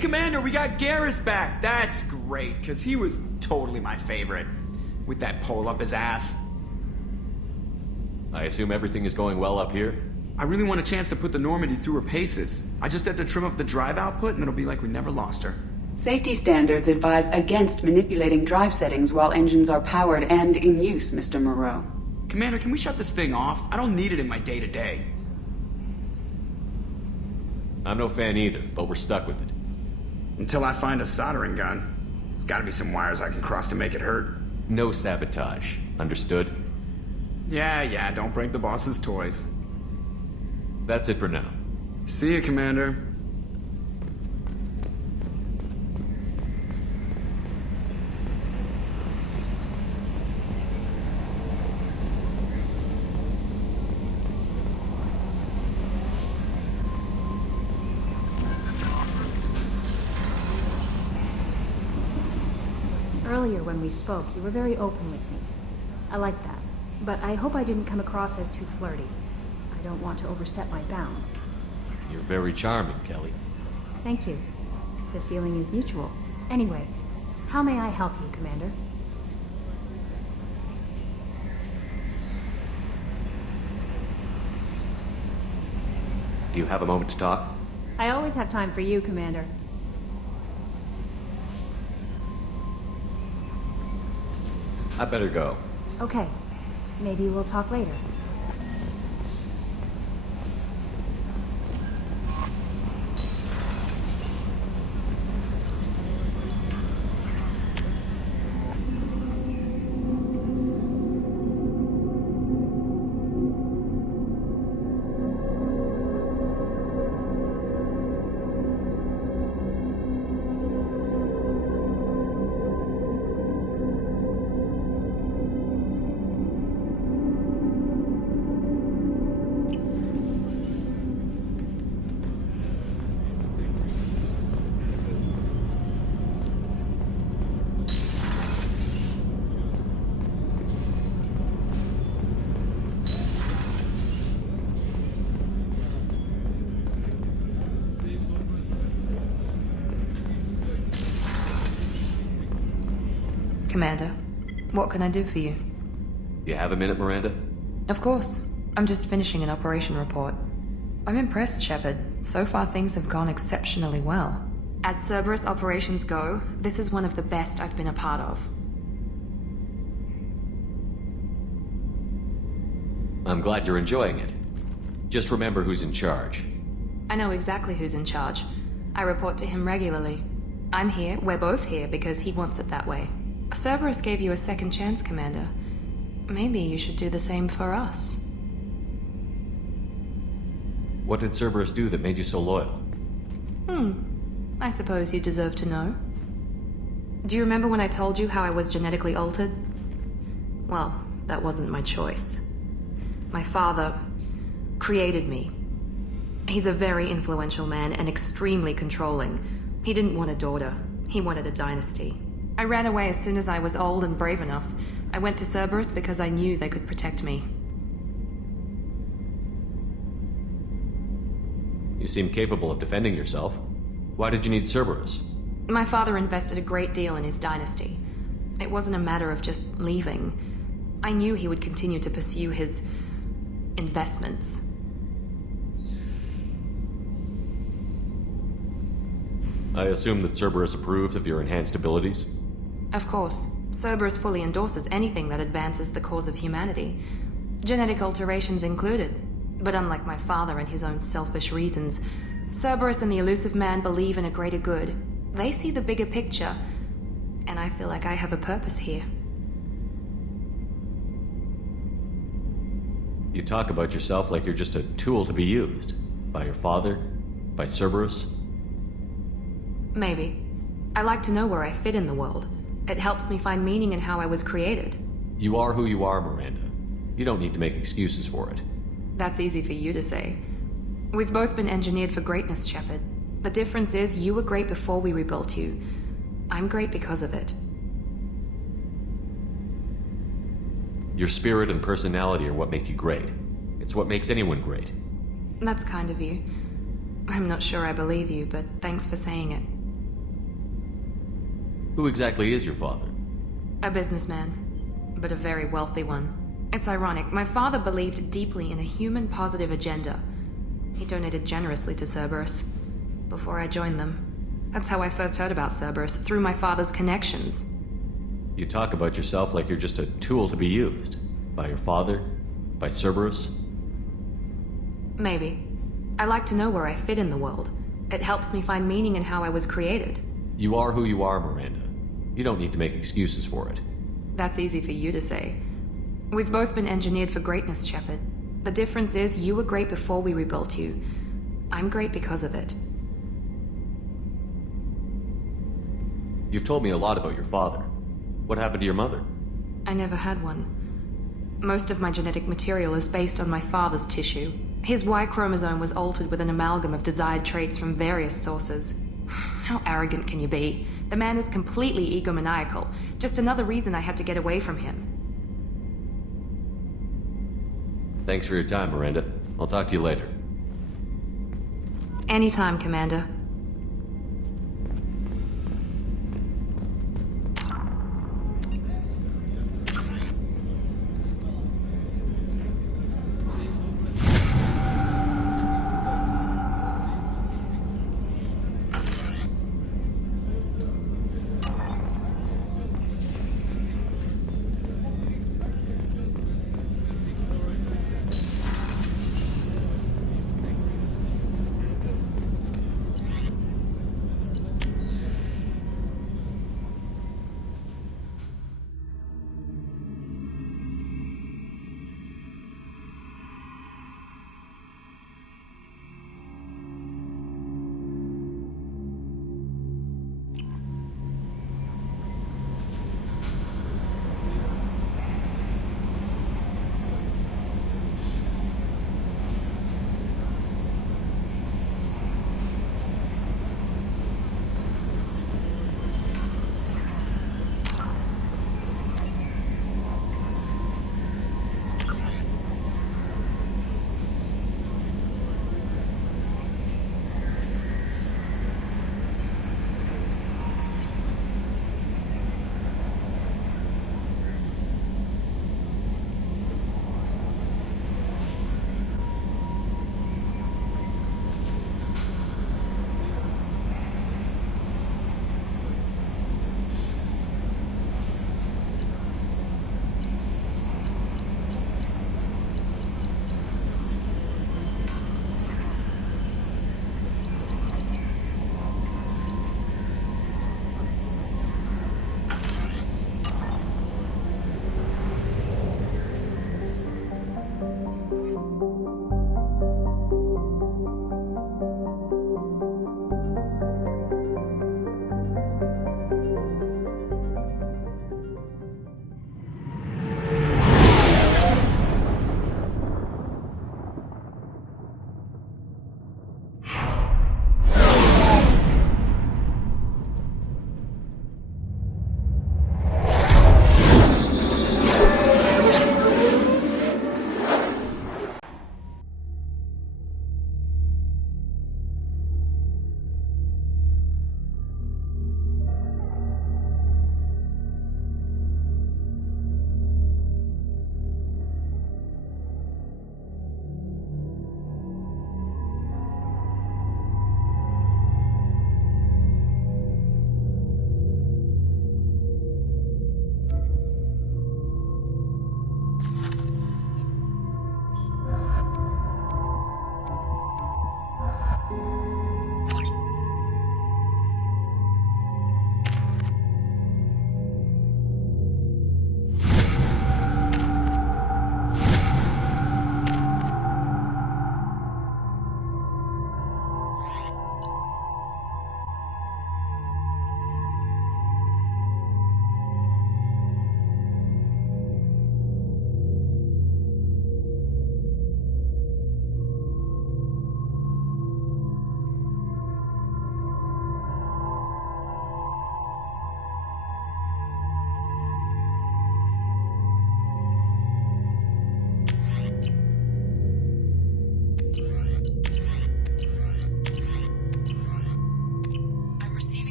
Commander, we got Garrus back! That's great, because he was totally my favorite. With that pole up his ass. I assume everything is going well up here? I really want a chance to put the Normandy through her paces. I just have to trim up the drive output and it'll be like we never lost her. Safety standards advise against manipulating drive settings while engines are powered and in use, Mr. Moreau. Commander, can we shut this thing off? I don't need it in my day-to-day. I'm no fan either, but we're stuck with it. Until I find a soldering gun. There's gotta be some wires I can cross to make it hurt. No sabotage. Understood? Yeah, don't break the boss's toys. That's it for now. See you, Commander. Earlier when we spoke, you were very open with me. I like that, but I hope I didn't come across as too flirty. I don't want to overstep my bounds. You're very charming, Kelly. Thank you. The feeling is mutual. Anyway, how may I help you, Commander? Do you have a moment to talk? I always have time for you, Commander. I better go. Okay. Maybe we'll talk later. Commander, what can I do for you? You have a minute, Miranda? Of course. I'm just finishing an operation report. I'm impressed, Shepard. So far things have gone exceptionally well. As Cerberus operations go, this is one of the best I've been a part of. I'm glad you're enjoying it. Just remember who's in charge. I know exactly who's in charge. I report to him regularly. I'm here, we're both here, because he wants it that way. Cerberus gave you a second chance, Commander. Maybe you should do the same for us. What did Cerberus do that made you so loyal? I suppose you deserve to know. Do you remember when I told you how I was genetically altered? Well, that wasn't my choice. My father created me. He's a very influential man and extremely controlling. He didn't want a daughter. He wanted a dynasty. I ran away as soon as I was old and brave enough. I went to Cerberus because I knew they could protect me. You seem capable of defending yourself. Why did you need Cerberus? My father invested a great deal in his dynasty. It wasn't a matter of just leaving. I knew he would continue to pursue his investments. I assume that Cerberus approved of your enhanced abilities? Of course. Cerberus fully endorses anything that advances the cause of humanity. Genetic alterations included. But unlike my father and his own selfish reasons, Cerberus and the Elusive Man believe in a greater good. They see the bigger picture, and I feel like I have a purpose here. You talk about yourself like you're just a tool to be used. By your father? By Cerberus? Maybe. I like to know where I fit in the world. It helps me find meaning in how I was created. You are who you are, Miranda. You don't need to make excuses for it. That's easy for you to say. We've both been engineered for greatness, Shepard. The difference is you were great before we rebuilt you. I'm great because of it. Your spirit and personality are what make you great. It's what makes anyone great. That's kind of you. I'm not sure I believe you, but thanks for saying it. Who exactly is your father? A businessman, but a very wealthy one. It's ironic, my father believed deeply in a human-positive agenda. He donated generously to Cerberus before I joined them. That's how I first heard about Cerberus, through my father's connections. You talk about yourself like you're just a tool to be used. By your father? By Cerberus? Maybe. I like to know where I fit in the world. It helps me find meaning in how I was created. You are who you are, Miranda. You don't need to make excuses for it. That's easy for you to say. We've both been engineered for greatness, Shepard. The difference is you were great before we rebuilt you. I'm great because of it. You've told me a lot about your father. What happened to your mother? I never had one. Most of my genetic material is based on my father's tissue. His Y chromosome was altered with an amalgam of desired traits from various sources. How arrogant can you be? The man is completely egomaniacal. Just another reason I had to get away from him. Thanks for your time, Miranda. I'll talk to you later. Anytime, Commander.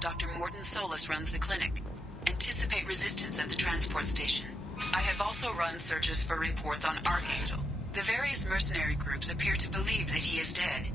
Dr. Mordin Solus runs the clinic. Anticipate resistance at the transport station. I have also run searches for reports on Archangel. The various mercenary groups appear to believe that he is dead.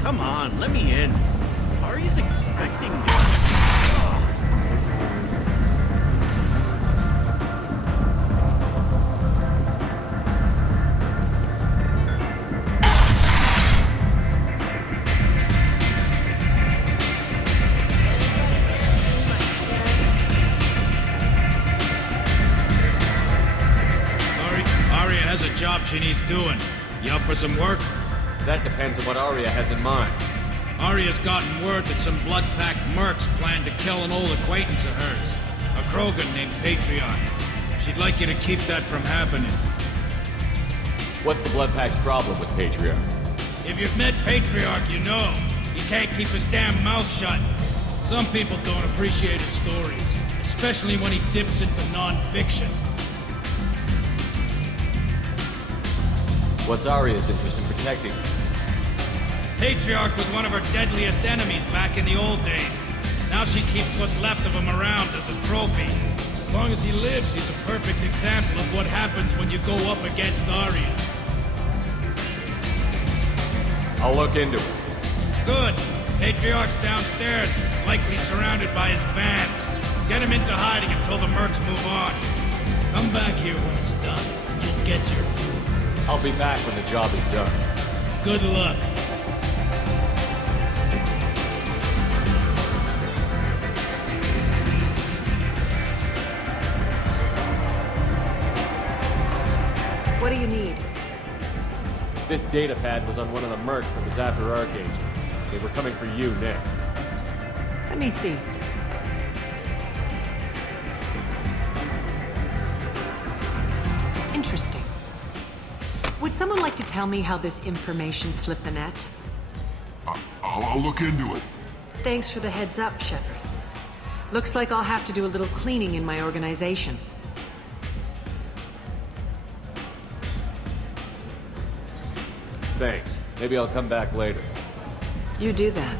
Come on, let me in. Ari's expecting me. Aria has a job she needs doing. You up for some work? That depends on what Arya has in mind. Arya's gotten word that some blood-packed mercs plan to kill an old acquaintance of hers. A Krogan named Patriarch. She'd like you to keep that from happening. What's the Blood Pack's problem with Patriarch? If you've met Patriarch, you know. He can't keep his damn mouth shut. Some people don't appreciate his stories. Especially when he dips into non-fiction. What's Arya's interest in protecting? Patriarch was one of her deadliest enemies back in the old days. Now she keeps what's left of him around as a trophy. As long as he lives, he's a perfect example of what happens when you go up against Arya. I'll look into it. Good. Patriarch's downstairs, likely surrounded by his vans. Get him into hiding until the mercs move on. Come back here when it's done. You'll get your due. I'll be back when the job is done. Good luck. What do you need? This data pad was on one of the mercs that was after Archangel. They were coming for you next. Let me see. Interesting. Would someone like to tell me how this information slipped the net? I'll look into it. Thanks for the heads up, Shepard. Looks like I'll have to do a little cleaning in my organization. Thanks. Maybe I'll come back later. You do that.